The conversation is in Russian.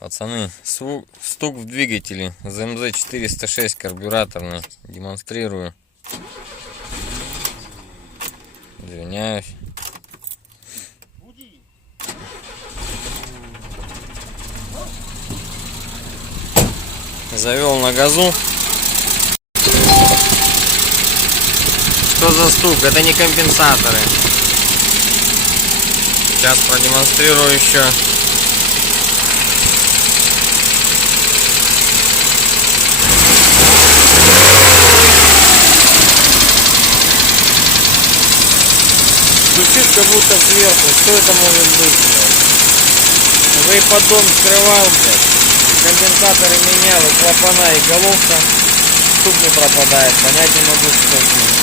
Пацаны, стук в двигателе ЗМЗ 406 карбюраторный. Демонстрирую. Извиняюсь. Завел на газу. Что за стук? Это не компенсаторы. Сейчас продемонстрирую еще. Звучит как будто сверху. Что это может быть, блядь? Уже и поддон скрывал, блядь. Компенсаторы менял, и клапана, и головка. Стук не пропадает. Понять не могу, что с ним.